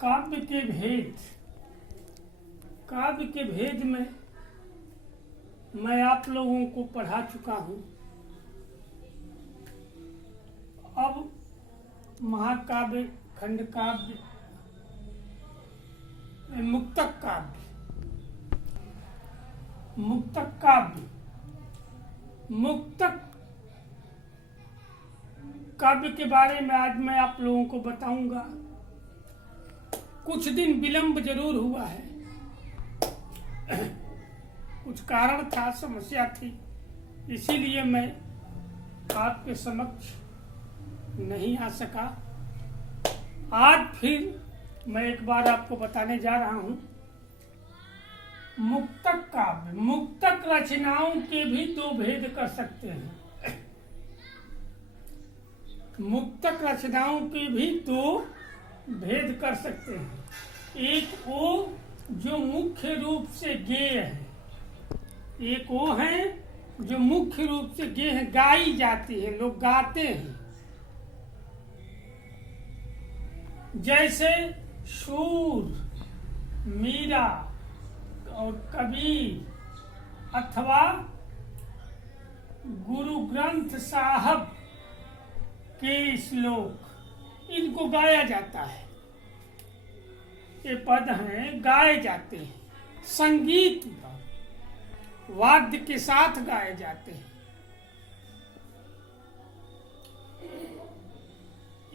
काव्य के भेद। काव्य के भेद में मैं आप लोगों को पढ़ा चुका हूँ। अब महाकाव्य, खंड काव्य, मुक्तक काव्य, मुक्तक काव्य, मुक्तक काव्य के बारे में आज मैं आप लोगों को बताऊंगा। कुछ दिन विलंब जरूर हुआ है, कुछ कारण था, समस्या थी, इसीलिए मैं आपके समक्ष नहीं आ सका। आज फिर मैं एक बार आपको बताने जा रहा हूं। मुक्तक काव्य, मुक्तक रचनाओं के भी दो भेद कर सकते हैं। मुक्तक रचनाओं के भी दो भेद कर सकते हैं। एक वो जो मुख्य रूप से गेय है, एक वो है जो मुख्य रूप से गेय है, गाई जाती है, लोग गाते हैं। जैसे शूर, मीरा और कबीर अथवा गुरु ग्रंथ साहब के श्लोक, इनको गाया जाता है। ये पद हैं, गाए जाते हैं, संगीत वाद्य के साथ गाए जाते हैं।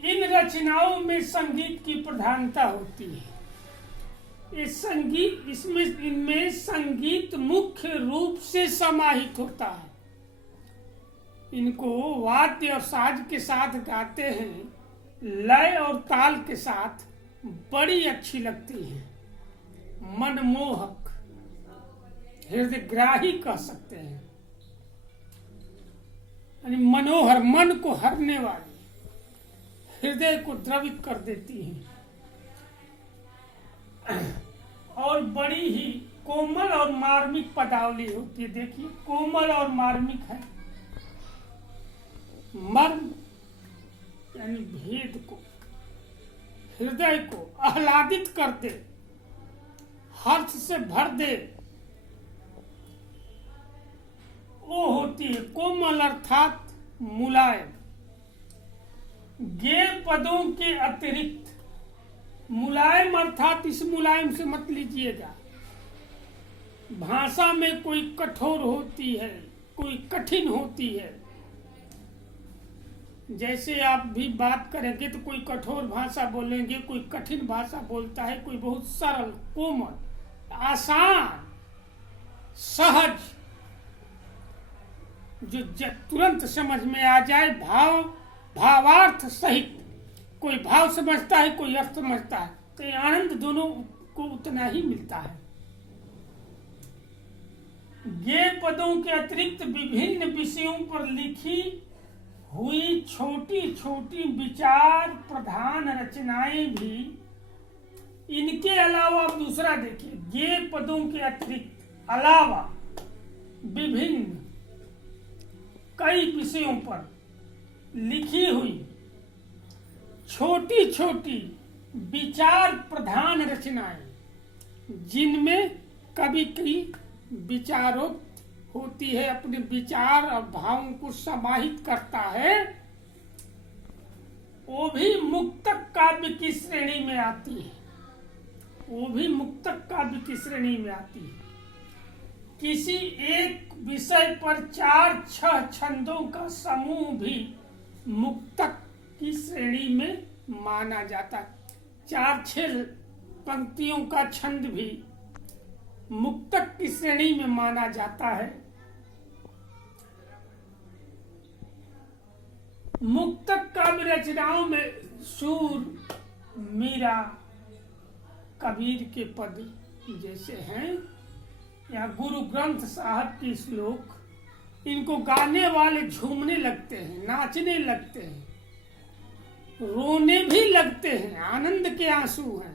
इन रचनाओं में संगीत की प्रधानता होती है। ये संगीत, इनमें संगीत मुख्य रूप से समाहित होता है। इनको वाद्य और साज के साथ गाते हैं, लय और ताल के साथ, बड़ी अच्छी लगती है, मनमोहक, हृदयग्राही कह सकते हैं, यानी मनोहर, मन को हरने वाली, हृदय को द्रवित कर देती हैं और बड़ी ही कोमल और मार्मिक पदावली होती है। देखिए, कोमल और मार्मिक है। मर्म यानी भेद को, हृदय को आह्लादित कर दे, हर्ष से भर दे, वो होती है कोमल अर्थात मुलायम। गेय पदों के अतिरिक्त, मुलायम अर्थात इस मुलायम से मत लीजिएगा, भाषा में कोई कठोर होती है, कोई कठिन होती है। जैसे आप भी बात करेंगे तो कोई कठोर भाषा बोलेंगे, कोई कठिन भाषा बोलता है, कोई बहुत सरल, कोमल, आसान, सहज, जो तुरंत समझ में आ जाए, भावार्थ सहित। कोई भाव समझता है, कोई अर्थ समझता है, तो ये आनंद दोनों को उतना ही मिलता है। गेय पदों के अतिरिक्त विभिन्न विषयों पर लिखी हुई छोटी छोटी विचार प्रधान रचनाएं भी, इनके अलावा आप दूसरा देखिए, गेय पदों के अतिरिक्त अलावा विभिन्न कई विषयों पर लिखी हुई छोटी छोटी विचार प्रधान रचनाएं, जिनमें कवि की विचारों होती है, अपने विचार और भावों को समाहित करता है, वो भी मुक्तक काव्य की श्रेणी में आती है। वो भी मुक्तक काव्य की श्रेणी में आती है। किसी एक विषय पर 4-6 छंदों का समूह भी मुक्तक की श्रेणी में माना जाता है। 4-6 पंक्तियों का छंद भी मुक्तक की श्रेणी में माना जाता है। मुक्तक काव्य रचनाओं में शूर, मीरा, कबीर के पद जैसे हैं, या गुरु ग्रंथ साहब के श्लोक, इनको गाने वाले झूमने लगते हैं, नाचने लगते हैं, रोने भी लगते हैं, आनंद के आंसू हैं,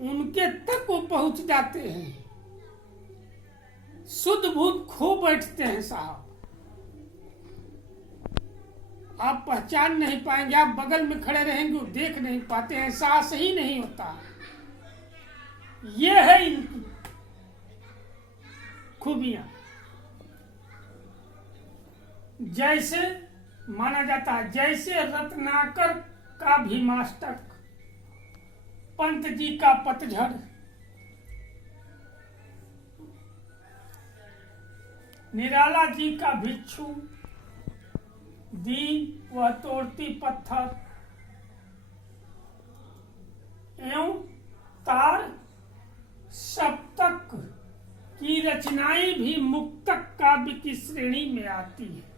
उनके तक वो पहुंच जाते हैं, सुध बुध खो बैठते हैं साहब। आप पहचान नहीं पाएंगे, आप बगल में खड़े रहेंगे वो देख नहीं पाते, एहसास ही नहीं होता। ये है इनकी खूबियां। जैसे माना जाता है, जैसे रत्नाकर का भीमाष्टक, पंत जी का पतझड़, निराला जी का भिक्षु, दीन वह तोड़ती पत्थर, एवं तार सप्तक की रचनाएं भी मुक्तक काव्य की श्रेणी में आती है।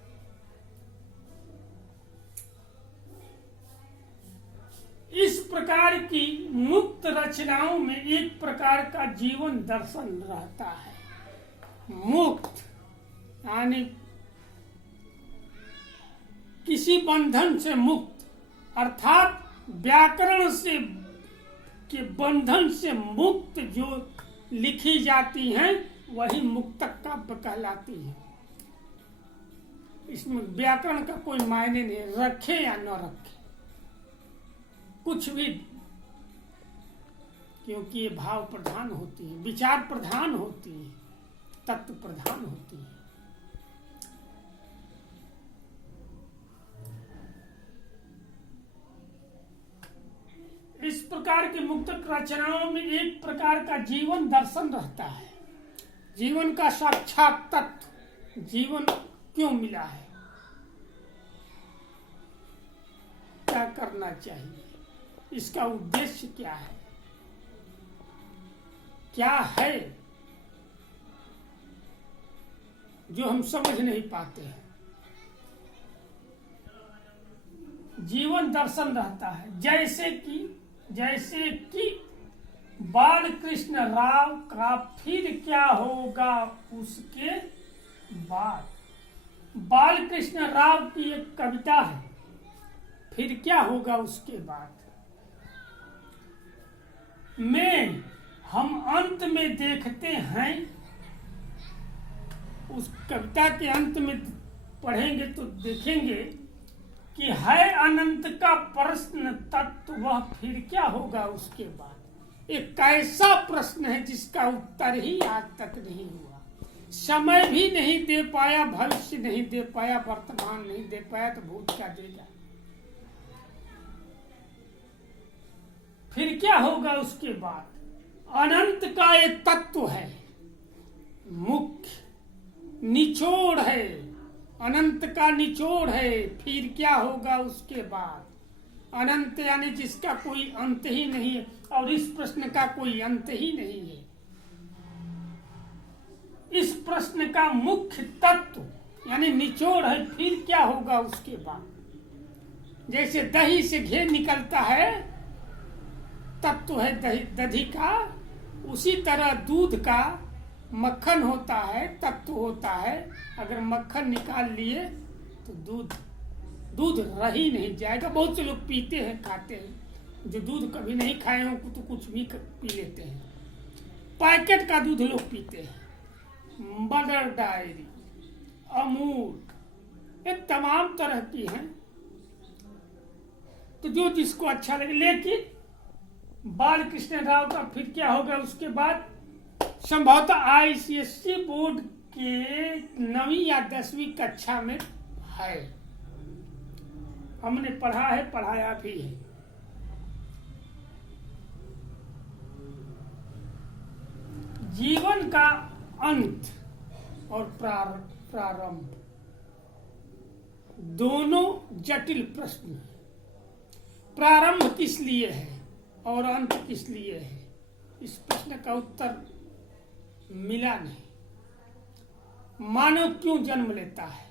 इस प्रकार की मुक्त रचनाओं में एक प्रकार का जीवन दर्शन रहता है। मुक्त यानी किसी बंधन से मुक्त, अर्थात व्याकरण से के बंधन से मुक्त जो लिखी जाती हैं वही मुक्तक काव्य कहलाती है। इसमें व्याकरण का कोई मायने नहीं, रखे या न रखे कुछ भी, क्योंकि ये भाव प्रधान होती है, विचार प्रधान होती है, तत्व प्रधान होती है। इस प्रकार के मुक्तक रचनाओं में एक प्रकार का जीवन दर्शन रहता है, जीवन का साक्षात तत्व, जीवन क्यों मिला है, क्या करना चाहिए, इसका उद्देश्य क्या है, क्या है जो हम समझ नहीं पाते हैं। जीवन दर्शन रहता है। जैसे कि बाल कृष्ण राव का फिर क्या होगा उसके बाद, बाल कृष्ण राव की एक कविता है, फिर क्या होगा उसके बाद में हम अंत में देखते हैं, उस कविता के अंत में पढ़ेंगे तो देखेंगे कि है अनंत का प्रश्न तत्व, वह फिर क्या होगा उसके बाद। एक ऐसा प्रश्न है जिसका उत्तर ही आज तक नहीं हुआ, समय भी नहीं दे पाया, भविष्य नहीं दे पाया, वर्तमान नहीं दे पाया, तो भूत क्या देगा। फिर क्या होगा उसके बाद, अनंत का एक तत्व है, मुख्य निचोड़ है, अनंत का निचोड़ है। फिर क्या होगा उसके बाद, अनंत यानी जिसका कोई अंत ही नहीं है, और इस प्रश्न का कोई अंत ही नहीं है। इस प्रश्न का मुख्य तत्व यानी निचोड़ है, फिर क्या होगा उसके बाद। जैसे दही से घी निकलता है, तत्व है दही का, उसी तरह दूध का मक्खन होता है, तत्व होता है। अगर मक्खन निकाल लिए तो दूध रह ही नहीं जाएगा। बहुत से लोग पीते हैं, खाते हैं, जो दूध कभी नहीं खाए हो तो कुछ भी पी लेते हैं। पैकेट का दूध लोग पीते हैं, मदर डायरी, अमूल, ये तमाम तरह की हैं, तो जो जिसको अच्छा लगे। लेकिन बाल कृष्ण राव का फिर क्या होगा उसके बाद संभवतः आईसीएसई बोर्ड के 9वीं या 10वीं कक्षा में है, हमने पढ़ा है, पढ़ाया भी है। जीवन का अंत और प्रारंभ दोनों जटिल प्रश्न हैं। प्रारंभ किस लिए है और अंत किस लिए है, इस प्रश्न का उत्तर मिला नहीं। मानव क्यों जन्म लेता है,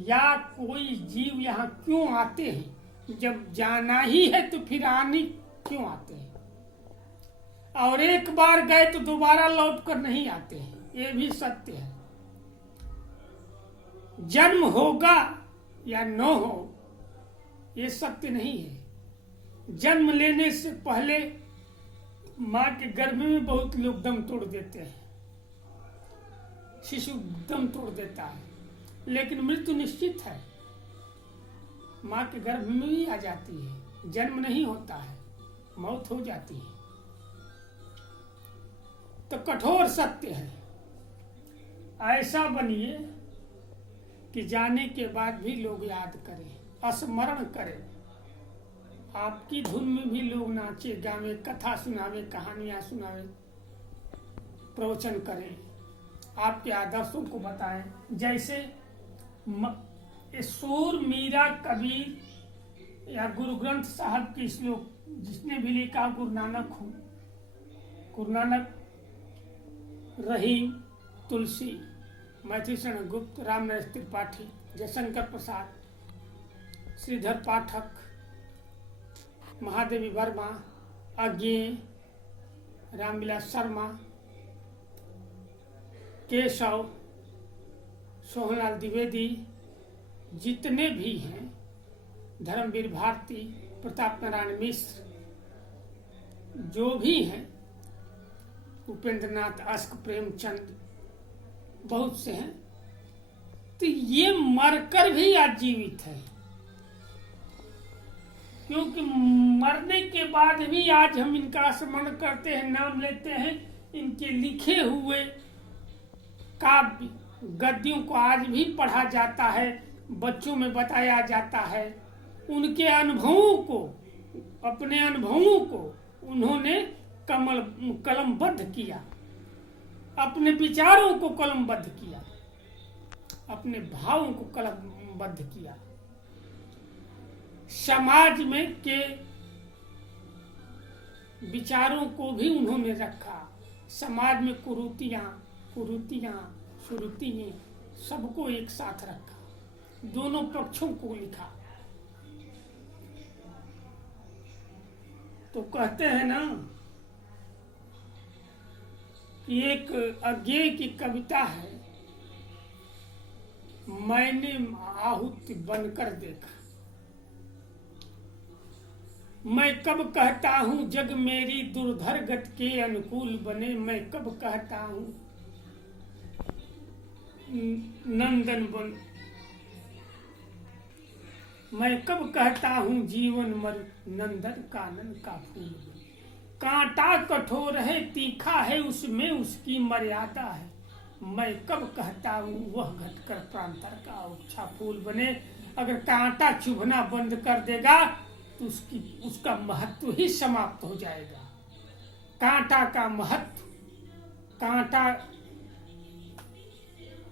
या कोई जीव यहाँ क्यों आते हैं, जब जाना ही है तो फिर आने क्यों आते हैं, और एक बार गए तो दोबारा लौट कर नहीं आते हैं, ये भी सत्य है। जन्म होगा या न हो ये सत्य नहीं है। जन्म लेने से पहले माँ के गर्भ में बहुत लोग दम तोड़ देते हैं, शिशु दम तोड़ देता है, लेकिन मृत्यु निश्चित है। माँ के गर्भ में ही आ जाती है, जन्म नहीं होता है, मौत हो जाती है। तो कठोर सत्य है, ऐसा बनिए कि जाने के बाद भी लोग याद करें, स्मरण करें, आपकी धुन में भी लोग नाचे गावे, कथा सुनावे, कहानियां सुनावे, प्रवचन करें, आपके आदर्शों को बताएं। जैसे सूर, मीरा, कबीर या गुरु ग्रंथ साहब के श्लोक जिसने भी लिखा, गुरु नानक, रहीम, तुलसी, मैथिली शरण गुप्त, रामनरेश त्रिपाठी, जयशंकर प्रसाद, श्रीधर पाठक, महादेवी वर्मा, अज्ञेय, रामविलास शर्मा, केशव, सोहनलाल द्विवेदी, जितने भी हैं, धर्मवीर भारती, प्रताप नारायण मिश्र, जो भी हैं, उपेंद्र नाथ अश्क, प्रेमचंद, बहुत से हैं, तो ये मरकर भी आज जीवित है। क्योंकि मरने के बाद भी आज हम इनका स्मरण करते हैं, नाम लेते हैं, इनके लिखे हुए काव्य गद्यों को आज भी पढ़ा जाता है, बच्चों में बताया जाता है। उनके अनुभवों को, अपने अनुभवों को उन्होंने कलमबद्ध किया, अपने विचारों को कलमबद्ध किया, अपने भावों को कलमबद्ध किया। समाज में के विचारों को भी उन्होंने रखा, समाज में कुरीतियां, सुरुतियां, सबको एक साथ रखा, दोनों पक्षों को लिखा। तो कहते हैं ना कि एक अज्ञेय की कविता है, मैंने आहुति बनकर देखा, मैं कब कहता हूँ जग मेरी दुर्धर गति के अनुकूल बने, मैं कब कहता हूँ नंदन बन, मैं कब कहता हूँ जीवन मर नंदन कानन का फूल बने। कांटा कठोर है, तीखा है, उसमें उसकी मर्यादा है, मैं कब कहता हूँ वह घटकर प्रांतर का अच्छा फूल बने। अगर कांटा चुभना बंद कर देगा तो उसका महत्व ही समाप्त हो जाएगा। कांटा का महत्व, कांटा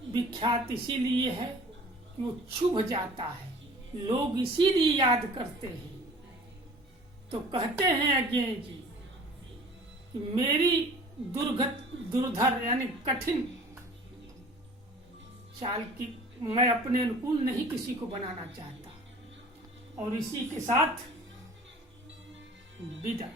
विख्यात इसीलिए है कि वो चुभ जाता है, लोग इसीलिए याद करते हैं। तो कहते हैं अज्ञेय जी कि मेरी दुर्धर यानी कठिन चाल की मैं अपने अनुकूल नहीं किसी को बनाना चाहता। और इसी के साथ विदा।